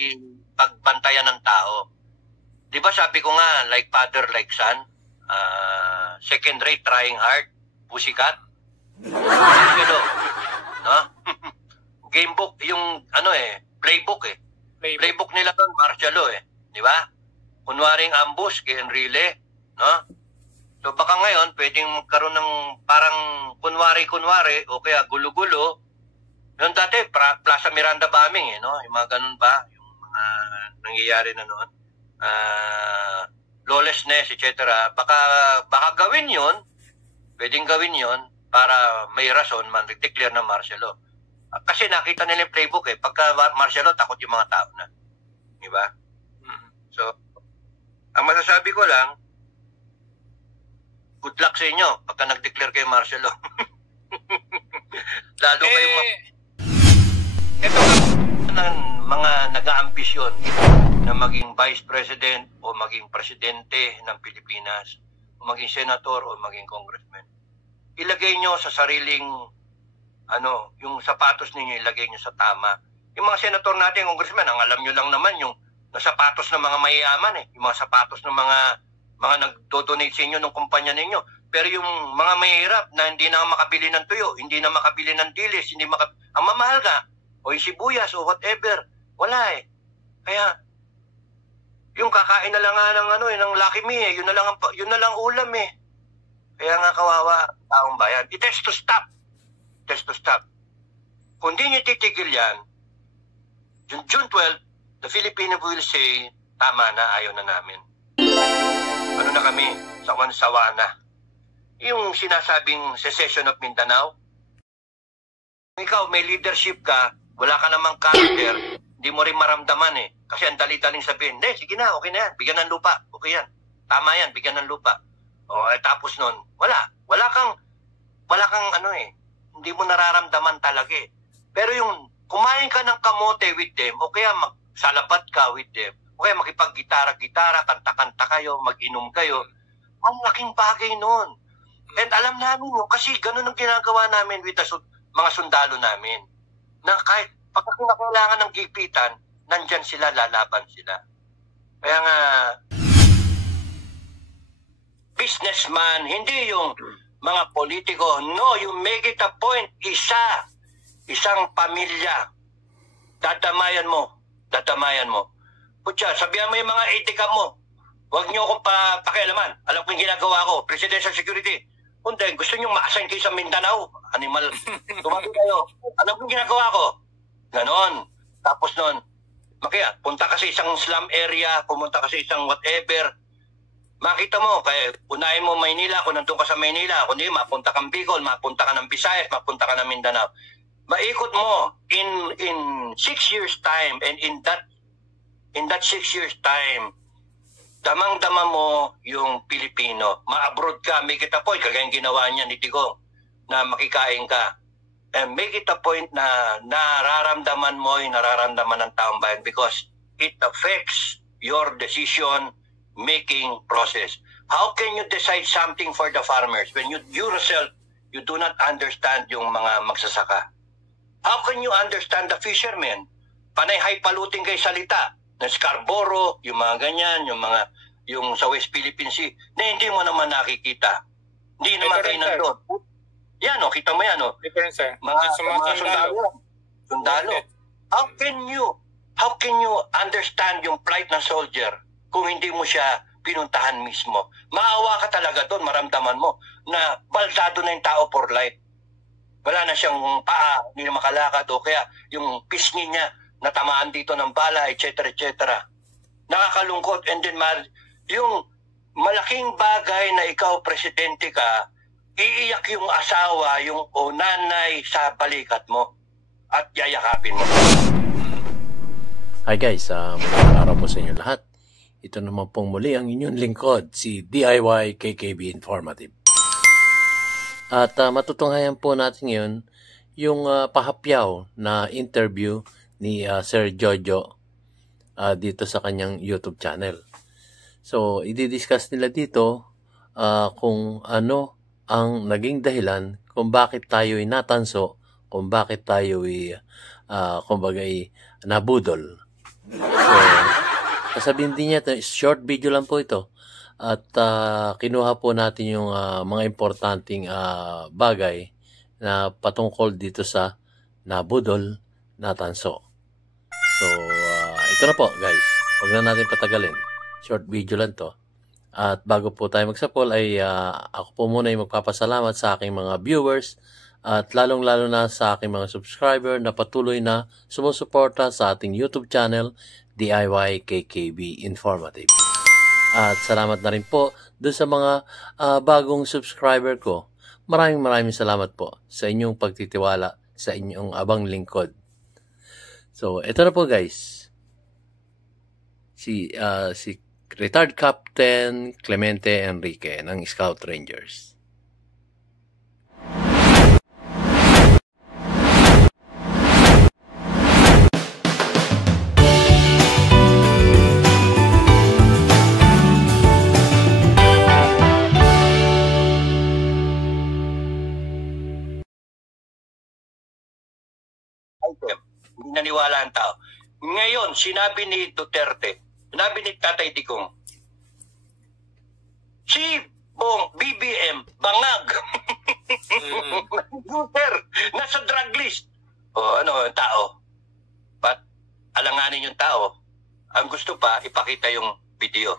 ipagbantayan ng tao. Di ba sabi ko nga, like father, like son, second rate, trying hard, Pussycat. No? Game book, yung playbook eh. Playbook nila doon, martial law eh. Di ba? Kunwaring ambush kay Enrile, no? So baka ngayon, pwedeng magkaroon ng parang kunwari, o kaya gulo-gulo. Noon dati, Plaza Miranda bombing eh, no? Yung mga ganun ba? Yung mga nangyayari na noon. Lawlessness, etc. Baka gawin yun, pwedeng gawin yun para may rason man, declare na martial law. Kasi nakita nila yung playbook eh. Pagka martial law, takot yung mga tao na. Di ba? So, ang masasabi ko lang, good luck sa inyo pagka nag-declare kayo martial law. Lalo kayo ito mga nag-aambisyon na maging vice president o maging presidente ng Pilipinas o maging senator o maging congressman. Ilagay nyo sa sariling yung sapatos ninyo, ilagay nyo sa tama. Yung mga senator natin, congressman, ang alam nyo lang naman yung sapatos ng mga mayayaman eh. Yung mga sapatos ng mga nagdo-donate sa inyo ng kumpanya ninyo. Pero yung mga mahirap na hindi na makabili ng tuyo, hindi na makabili ng dilis, ang mamahal ka, o yung sibuyas o whatever, wala eh. Kaya, yung kakain na lang ng Lucky Me eh, yun na lang ulam eh. Kaya nga kawawa taong bayan. It has to stop. It has to stop. Kung di nyo titigil yan, June 12, the Filipino will say, tama na, ayaw na namin. Ano na kami, sawan-sawa na. Yung sinasabing secession of Mindanao, ikaw may leadership ka, wala ka namang character, hindi mo rin maramdaman eh. Kasi ang dali-daling sabihin, sige na, okay na yan, bigyan ng lupa, okay yan. Tama yan, bigyan ng lupa. Tapos nun, wala kang hindi mo nararamdaman talaga eh. Pero yung kumain ka ng kamote with them, o kaya magsalabat ka with them, o kaya makipag-gitara-gitara, kanta-kanta kayo, mag-inom kayo, ang laking bagay nun. And alam namin yun, kasi ganun ang ginagawa namin with the mga sundalo namin. Na kahit pagka kailangan ng gipitan, nandyan sila, lalaban sila. Kaya nga, businessman, hindi yung mga politiko. No, you make it a point, isang pamilya. Dadamayan mo. Putya, sabihan mo yung mga etika mo. Huwag nyo akong pakialaman. Alam ko yung ginagawa ko, presidential security. Kundi, gusto nyo ma-assign kayo sa Mindanao. Animal. Tumagin kayo. Alam ko yung ginagawa ko. Ganon. Tapos nun, punta ka sa isang slum area, pumunta ka sa isang whatever. Makita mo, kaya unahin mo Maynila, kung nandun ka sa Maynila, kung di, mapunta kang Bicol, mapunta ka ng Visayas, mapunta ka ng Mindanao. Maikot mo in 6 years time, and in that 6 years time, damang-dama mo yung Pilipino. Ma-abroad ka, make it a point, kagaya ginawa niya ni Digong, na makikain ka. And make it a point na nararamdaman mo yung nararamdaman ng taong bayan because it affects your decision-making process. How can you decide something for the farmers when you yourself, you do not understand yung mga magsasaka? How can you understand the fishermen? Panay paluting kay salita ng Scarborough, yung mga ganyan, yung sa West Philippine Sea, na hindi mo naman nakikita. Hindi naman kayo nandun. Yan kita mo yan Mga sundalo. How can you understand yung plight ng soldier kung hindi mo siya pinuntahan mismo? Maawa ka talaga doon, maramdaman mo na baldado na yung tao for life. Wala na siyang paa, hindi na makalakad, o kaya yung pisngi niya natamaan dito ng bala, etc. Nakakalungkot. And then yung malaking bagay na ikaw presidente ka, iiyak yung asawa, yung nanay sa balikat mo at yayakapin mo. Hi guys, magandang araw po sa inyo lahat. Ito naman pong muli ang inyong lingkod, si DIY KKB Informative. At matutunghayan po natin ngayon yung pahapyaw na interview ni Sir Jojo dito sa kanyang YouTube channel. So, i-discuss nila dito kung ano ang naging dahilan kung bakit tayo natanso, kung bakit tayo nabudol. Sasabihin din niya, short video lang po ito. At kinuha po natin yung mga importanteng bagay na patungkol dito sa nabudol na tanso. So, ito na po guys. Huwag na natin patagalin. Short video lang to. At bago po tayo magsapol ay ako po muna yung magpapasalamat sa aking mga viewers at lalong-lalo na sa aking mga subscriber na patuloy na sumusuporta sa ating YouTube channel, DIY KKB Informative. At salamat na rin po doon sa mga bagong subscriber ko. Maraming salamat po sa inyong pagtitiwala sa inyong abang lingkod. So, ito na po guys. Si Retired Captain Clemente Enrique ng Scout Rangers. Hindi naniwala ang tao. Ngayon, sinabi ni Duterte, sinabi ni Tatay Digong, si BBM, bangag. User, nasa drug list. O ano, tao. But, alanganin yung tao. Ang gusto pa, ipakita yung video.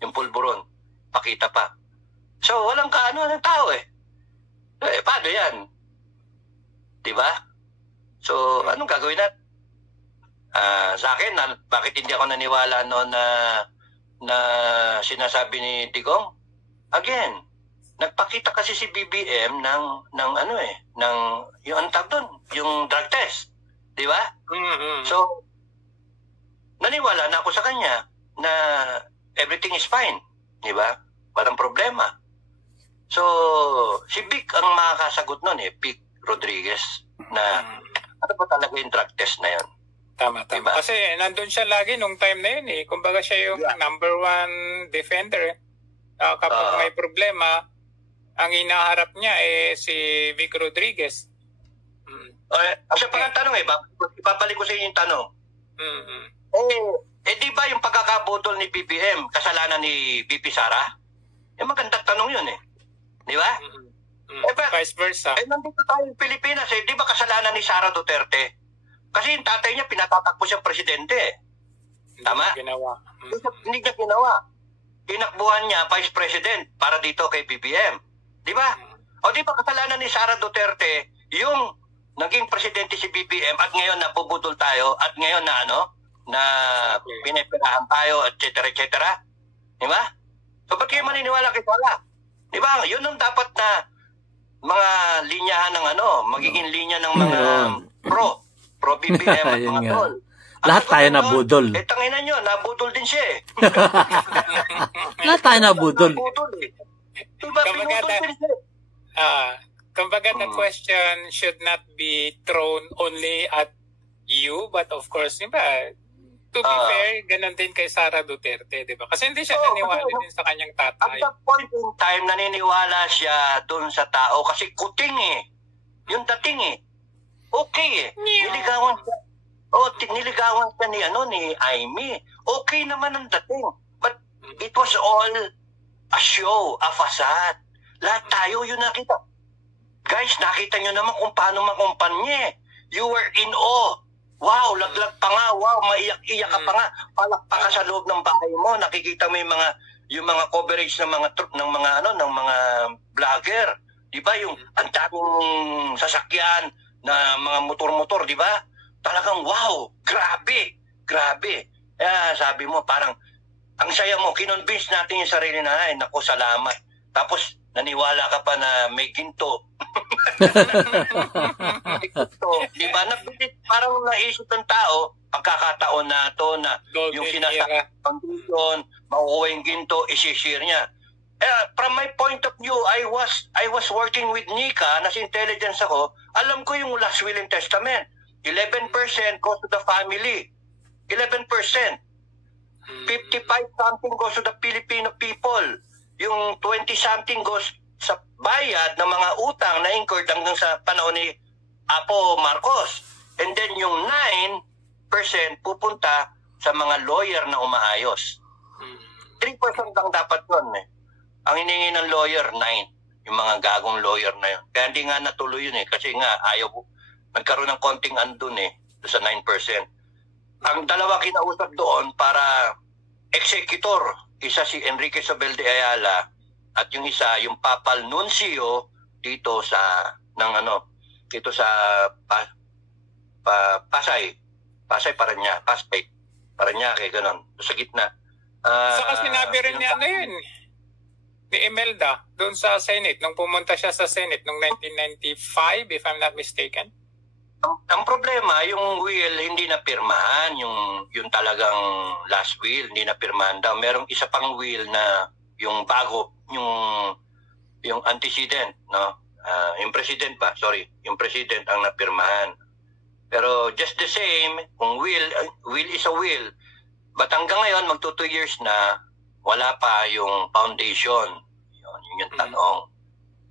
Yung pulburon. Pakita pa. So, walang kaano ng tao eh. Paano yan? Diba? So, anong gagawin natin? Sa akin, bakit hindi ako naniwala noon na sinasabi ni Digong? Again, nagpakita kasi si BBM ng yung antag doon, yung drug test. Di ba? So, naniwala na ako sa kanya na everything is fine. Di ba? Walang problema. So, si Vic ang makakasagot noon Vic Rodriguez na ano ba talaga yung drug test na yun? Tama. Diba? Kasi nandun siya lagi nung time na yun Kumbaga siya yung number one defender. Kapag may problema, ang inaharap niya si Vic Rodriguez. Kasi pang tanong ibabalik ko sa inyo yung tanong. Di ba yung pagkakabutol ni BBM, kasalanan ni BP Sara? Magandang tanong yun Di ba? Vice versa. Nandito tayo ng Pilipinas di ba kasalanan ni Sara Duterte? Kasi yung tatay niya pinatatakbo siyang presidente. Tama? Hindi niya ginawa. Tinakbuhan niya vice president para dito kay BBM. Di ba? O di ba kasalanan ni Sara Duterte yung naging presidente si BBM at ngayon napubudol tayo at ngayon na pinipirahan tayo, etc. Di ba? So ba't kayo maniniwala kay Sara? Di ba? Yun ang dapat na mga linyahan ng magiging linya ng mga pro BBM at mga tol. Lahat tayo nabudol. Tanginan nyo, nabudol din siya Lahat tayo nabudol. Diba, pinudol din siya. Kumbaga the question should not be thrown only at you, but of course, diba, to be fair, ganun din kay Sara Duterte, di ba? Kasi hindi siya naniwala din sa kanyang tatay. At that point in time, naniniwala siya doon sa tao kasi kuting Yung dating Okay Niligawan siya. Niligawan siya ni Amy. Okay naman ang dating. But it was all a show, a facade. Lahat tayo yun nakita. Guys, nakita nyo naman kung paano makumpanya. You were in awe. Wow, laglag pa nga. Wow, maiyak-iyak ka pa nga. Palakpak ka sa loob ng bahay mo. Nakikita mo yung mga coverage ng mga vlogger. 'Di ba? Yung ang daming sasakyan na mga motor-motor, 'di ba? Talagang wow, grabe. Sabi mo parang ang saya mo, kinonvince natin yung sarili na, naku, salamat. Tapos naniwala ka pa na may ginto. Di ba? Parang naisip ng tao, pagkakataon na ito na yung sinasabi doon, makukuha yung ginto, isishare niya. From my point of view, I was working with Nika, nasa intelligence ako, alam ko yung last will and testament. 11% goes to the family. 11%. 55-something goes to the Filipino people. Yung 20-something goes sa bayad ng mga utang na incurred hanggang sa panahon ni Apo Marcos. And then yung 9% pupunta sa mga lawyer na umaayos. 3% lang dapat yun eh. Ang hiningi ng lawyer, 9. Yung mga gagong lawyer na yun. Kaya hindi nga natuloy yun eh. Kasi nga, nagkaroon ng konting andun eh. Sa 9%. Ang dalawa kinausap doon para executor. Isa si Enrique Sobel de Ayala at yung isa, yung Papal Nuncio dito sa Pasay Parañaque, ganon. Sa gitna. Saka sinabi rin ni ni Imelda doon sa Senate nung pumunta siya sa Senate noong 1995 if I'm not mistaken. Ang problema, yung will hindi na pirmahan, yung talagang last will hindi na pirmahan daw. Merong isa pang will na yung bago, yung antecedent, no? Yung president yung president ang napirmahan. Pero just the same, kung will is a will, but hanggang ngayon, magto 2 years na, wala pa yung foundation. Yun yung tanong.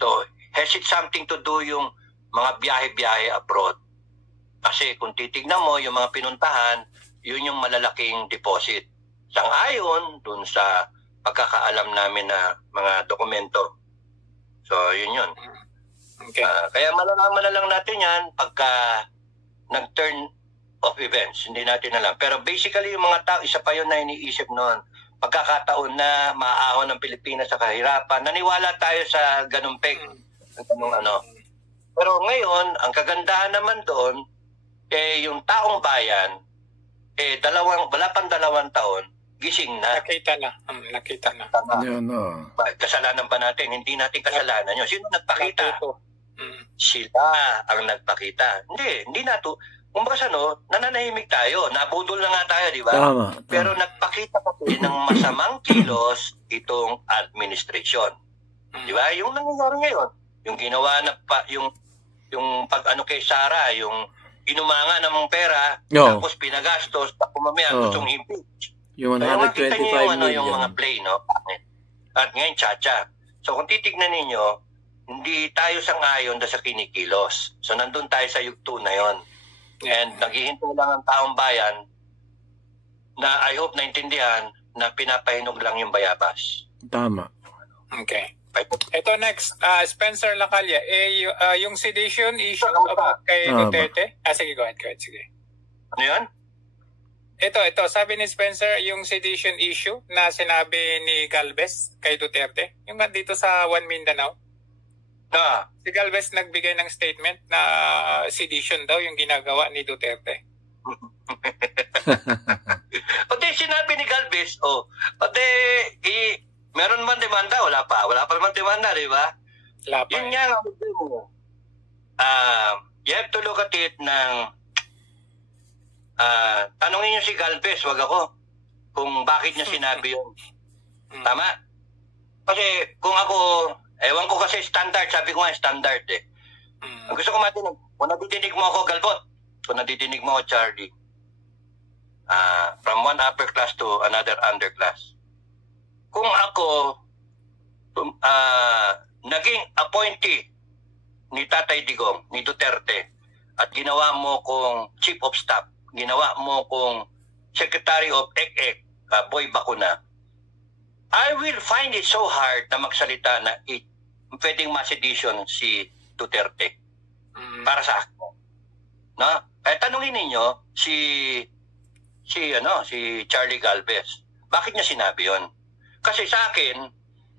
So, has it something to do yung mga biyahe-biyahe abroad? Kasi kung titignan mo, yung mga pinuntahan, yun yung malalaking deposit. Sang-ayon dun sa pagkakaalam namin na mga dokumento. So, yun. Okay. Kaya malalaman na lang natin yan pagka nag-turn of events. Hindi natin alam. Pero basically, yung mga tao, isa pa yun na iniisip noon. Pagkakataon na maaahon ng Pilipinas sa kahirapan, naniwala tayo sa ganung peg. Pero ngayon, ang kagandahan naman doon, yung taong bayan, wala pang 2 taon, gising na. Nakita na. Kasalanan ba natin? Hindi natin kasalanan yun. Sino nagpakita? Sila ang nagpakita. Hindi nato. Kumbaga nananahimik tayo. Nabudol na nga tayo, di ba? Tama. Pero nagpakita kasi ng masamang kilos itong administration. Di ba? Yung nangyayari ngayon, yung ginawa na yung pag-ano kay Sara, yung inumanga ng pera, tapos pinagastos, tapos mamaya gustong impeach. Yung 125 million. Yung mga play, no? At ngayon, Chacha. So kung titignan ninyo, hindi tayo sang-ayon sa kinikilos. So nandun tayo sa yugto na yon. And naghihintay lang ang taong bayan na I hope naintindihan na pinapahinog lang yung bayabas. Tama. Okay. Ito next, Spencer Lacalia, yung sedition issue about kay Duterte. Sige, go ahead. Sige. Ano yan? Ito, sabi ni Spencer, yung sedition issue na sinabi ni Galvez kay Duterte, yung dito sa One Mindanao. Si Galvez nagbigay ng statement na sedition daw yung ginagawa ni Duterte. Pati sinabi ni Galvez, meron man demanda, wala pa naman demanda, di ba? Wala pa. Yun nga, you have to look at it ng tanongin niyo si Galvez, wag ako, kung bakit niya sinabi yun. Tama? Kasi kung ako, ewan ko kasi standard, sabi ko nga standard eh. Ang gusto ko matinig, kung nadidinig mo ako, Galvot, kung nadidinig mo ako, Charlie, from one upper class to another underclass. Kung ako naging appointee ni Tatay Digong, ni Duterte, at ginawa mo kong chief of staff, ginawa mo kong secretary of ECEC, Boy Bakuna, I will find it so hard na magsalita na pwedeng ma-sedition si Duterte para sa akin. No? Tanungin ninyo si Charlie Galvez, bakit niya sinabi yon? Kasi sa akin,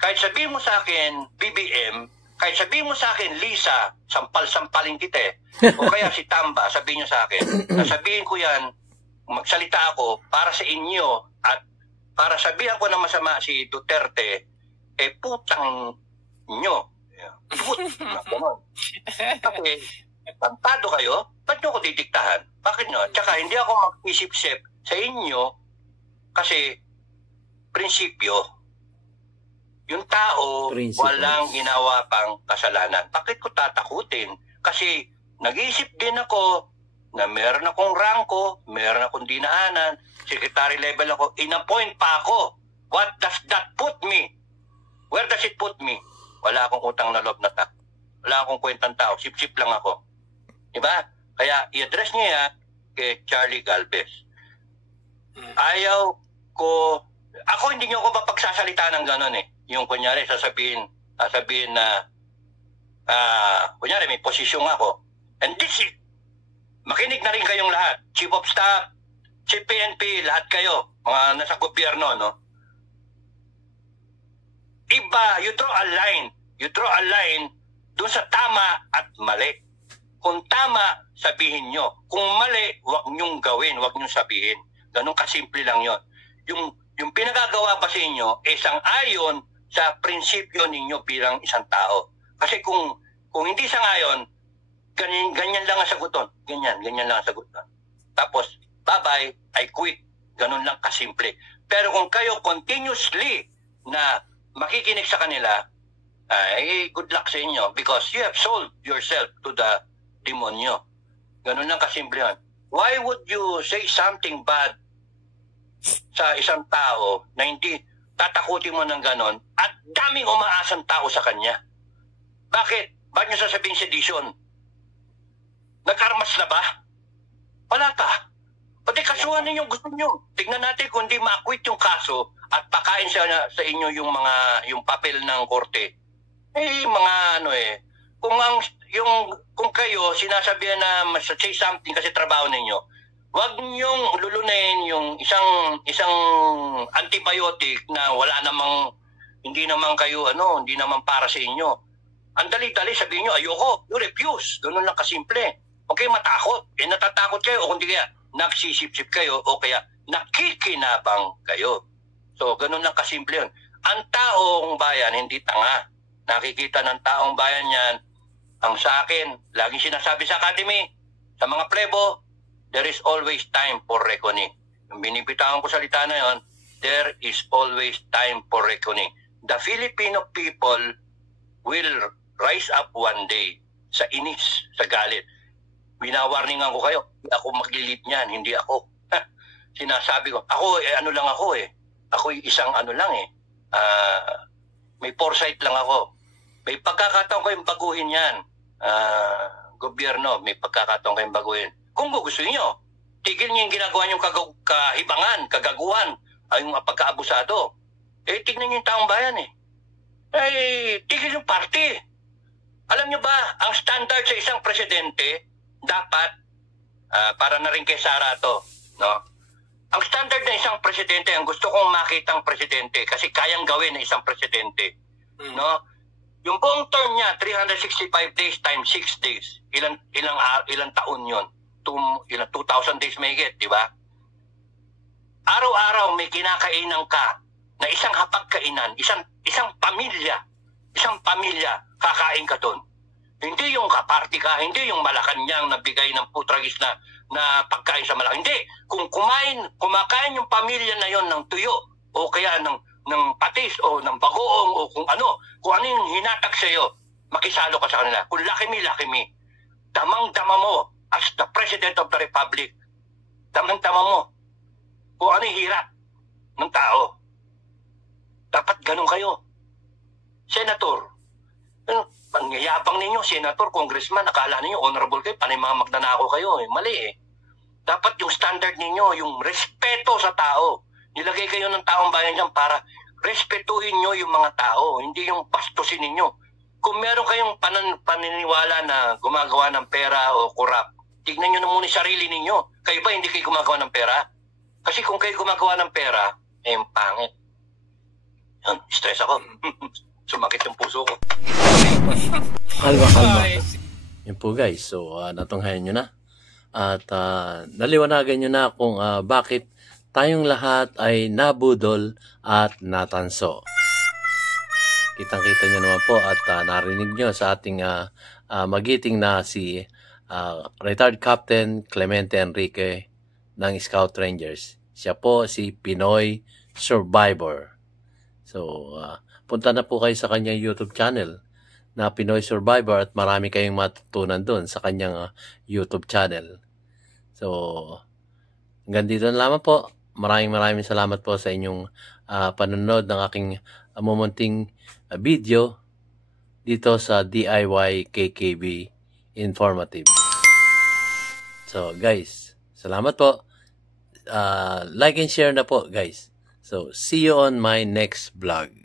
kahit sabihin mo sa akin BBM, kahit sabihin mo sa akin Lisa, sampal-sampalin kita o kaya si Tamba, sabihin niyo sa akin, sasabihin ko yan, magsalita ako para sa inyo at para sabihan ko na masama si Duterte, putang nyo. Kasi, pantado kayo, ba't nyo ako didiktahan? Bakit nyo? Tsaka hindi ako mag-isip-sip sa inyo kasi prinsipyo. Yung tao, walang ginawa pang kasalanan. Bakit ko tatakutin? Kasi nag-iisip din ako na meron akong rangko, meron akong dinaanan, secretary level ako, in-appoint pa ako. What does that put me? Where does it put me? Wala akong utang na loob na tak. Wala akong kwentang tao. Sip-sip lang ako. Diba? Kaya i-address niya yan kay Charlie Galvez. Ayaw ko, ako hindi nyo ako mapagsasalita ng gano'n eh. Yung kunyari, sasabihin na, kunyari may posisyon ako. And this is, makinig na rin kayong lahat. Chief of Staff, Chief PNP, lahat kayo, mga nasa gobyerno, no? Iba, you draw a line. You draw a line doon sa tama at mali. Kung tama, sabihin nyo. Kung mali, huwag nyong gawin, huwag nyong sabihin. Ganun kasimple lang yon. Yung pinagagawa pa sa inyo, sang-ayon sa prinsipyo ninyo bilang isang tao. Kasi kung hindi sang-ayon, ganyan lang ang saguton. Ganyan lang ang saguton. Tapos, bye-bye, I quit. Ganun lang kasimple. Pero kung kayo continuously na makikinig sa kanila, good luck sa inyo because you have sold yourself to the demonyo. Ganun lang kasimple yan. Why would you say something bad sa isang tao na hindi tatakutin mo ng ganon at daming umaasang tao sa kanya? Bakit? Bakit nyo sasabing sedition? Nag-armas na ba? Wala ka. Pati kasuhan ninyo gusto nyo. Tignan natin kung hindi ma-acquit yung kaso at pakain sa inyo yung papel ng korte. Kung kayo sinasabihan na say something kasi trabaho ninyo, wag niyong lulunin yung isang antibiotic na wala namang hindi naman para sa inyo. Ang dali-dali sabihin nyo, ayoko, you refuse. Ganun lang kasimple. Okay, matakot. Natatakot kayo o kundi kaya nagsisip-sip kayo o kaya nakikinabang kayo. So, ganun lang kasimple yun. Ang taong bayan, hindi tanga. Nakikita ng taong bayan yan. Ang sa akin, laging sinasabi sa academy, sa mga plebo, there is always time for reckoning. Yung binibitawan ko salita na yon, there is always time for reckoning. The Filipino people will rise up one day sa inis, sa galit. Binawarningan ko kayo, hindi ako maglilit niyan, hindi ako. Sinasabi ko, ako Ako isang may foresight lang ako. May pagkakataon kayong baguhin yan. Gobyerno, may pagkakataon kayong baguhin. Kung gusto niyo, tigil niyo yung ginagawa niyong kahibangan, kagaguhan, ay yung pagkaabusado. Tignan niyo yung taong bayan tigil yung party. Alam niyo ba, ang standard sa isang presidente, dapat, para na rin kay Sara to, no? Ang standard na isang presidente, ang gusto kong makitang presidente, kasi kayang gawin na isang presidente, no? Yung buong term niya, 365 days times 6 days. Ilang taon yun? 2,000 days may get, di ba? Araw-araw may kinakainan ka na isang hapagkainan, isang pamilya, kakain ka doon. Hindi yung kaparty ka, hindi yung Malacanang na bigay ng putragis na pagkain sa Malacanang. Hindi. Kung kumakain yung pamilya na yon ng tuyo o kaya ng patis o ng bagoong o kung ano yung hinatag sa iyo, makisalo ka sa kanila. Kung laki me, damang-dama mo as the President of the Republic, damang-dama mo kung ano yung hirap ng tao. Dapat ganun kayo. Senator, pangyayabang ninyo, senator, congressman, akala ninyo, honorable kayo, panay mga magnanako kayo. Mali Dapat yung standard ninyo, yung respeto sa tao. Nilagay kayo ng taong bayan dyan para respetuhin nyo yung mga tao, hindi yung pastusin ninyo. Kung meron kayong paniniwala na gumagawa ng pera o kurap, tignan nyo na muna sarili ninyo. Kayo ba hindi kayo gumagawa ng pera? Kasi kung kayo gumagawa ng pera, pangit. Yan, stress ako. Sumakit yung puso ko. Kalma. Yun po guys, so natunghayan nyo na. At naliwanagan nyo na kung bakit tayong lahat ay nabudol at natanso. Kitang-kita nyo naman po at narinig nyo sa ating magiting na si retired Captain Clemente Enrique ng Scout Rangers. Siya po si Pinoy Survivor. So, punta na po kayo sa kanyang YouTube channel na Pinoy Survivor at marami kayong matutunan doon sa kanyang YouTube channel. So, hanggang dito na lamang po. Maraming salamat po sa inyong panonood ng aking mumunting video dito sa DIY KKB Informative. So guys, salamat po. like and share na po, guys. So, see you on my next vlog.